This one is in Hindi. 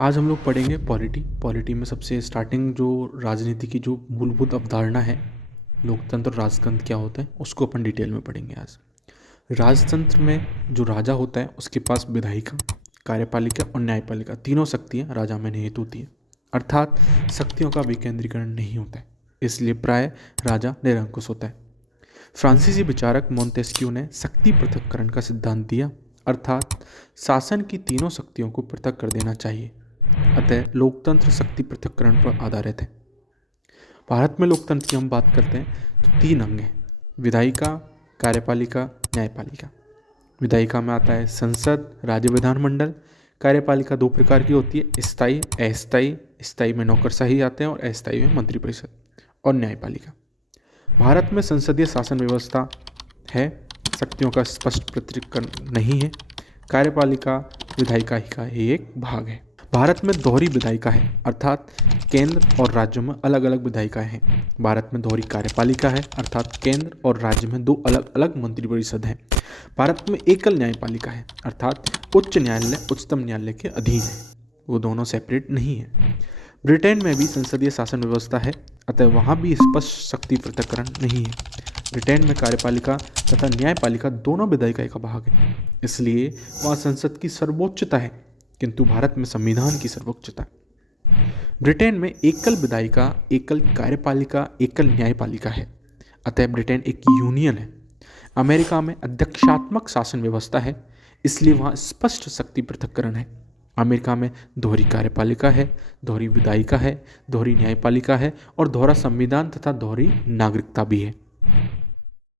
आज हम लोग पढ़ेंगे पॉलिटी। पॉलिटी में सबसे स्टार्टिंग जो राजनीति की जो मूलभूत अवधारणा है, लोकतंत्र और राजतंत्र क्या होता है, उसको अपन डिटेल में पढ़ेंगे आज। राजतंत्र में जो राजा होता है उसके पास विधायिका, कार्यपालिका और न्यायपालिका तीनों शक्तियाँ राजा में निहित होती हैं, अर्थात शक्तियों का विकेंद्रीकरण नहीं होता है, इसलिए प्राय राजा निरंकुश होता है। फ्रांसीसी विचारक मोंतेस्क्यू ने शक्ति पृथक्करण का सिद्धांत दिया, अर्थात शासन की तीनों शक्तियों को पृथक कर देना चाहिए। अतः लोकतंत्र शक्ति पृथक्करण पर आधारित है। भारत में लोकतंत्र की हम बात करते हैं तो तीन अंग हैं: विधायिका, कार्यपालिका, न्यायपालिका। विधायिका में आता है संसद, राज्य विधानमंडल। कार्यपालिका दो प्रकार की होती है: स्थायी, अस्थायी। स्थायी में नौकरशाही आते हैं और अस्थायी में मंत्रिपरिषद। और न्यायपालिका। भारत में संसदीय शासन व्यवस्था है, शक्तियों का स्पष्ट पृथक्करण नहीं है। कार्यपालिका विधायिका का ही एक भाग है। भारत में दोहरी विधायिका है, अर्थात केंद्र और राज्यों में अलग अलग विधायिकाएं हैं। भारत में दोहरी कार्यपालिका है, अर्थात केंद्र और राज्य में दो अलग अलग मंत्रिपरिषद हैं। भारत में एकल न्यायपालिका है, अर्थात उच्च न्यायालय उच्चतम न्यायालय के अधीन है, वो दोनों सेपरेट नहीं है। ब्रिटेन में भी संसदीय शासन व्यवस्था है, अतः वहाँ भी स्पष्ट शक्ति पृथक्करण नहीं है। ब्रिटेन में कार्यपालिका तथा न्यायपालिका दोनों विधायिका का भाग है, इसलिए वहाँ संसद की सर्वोच्चता है, किंतु भारत में संविधान की सर्वोच्चता है। ब्रिटेन में एकल विधायिका, एकल कार्यपालिका, एकल न्यायपालिका है, अतः ब्रिटेन एक यूनियन है। अमेरिका में अध्यक्षात्मक शासन व्यवस्था है, इसलिए वहाँ स्पष्ट शक्ति पृथक्करण है। अमेरिका में दोहरी कार्यपालिका है, दोहरी विधायिका है, दोहरी न्यायपालिका है और दोहरा संविधान तथा दोहरी नागरिकता भी है।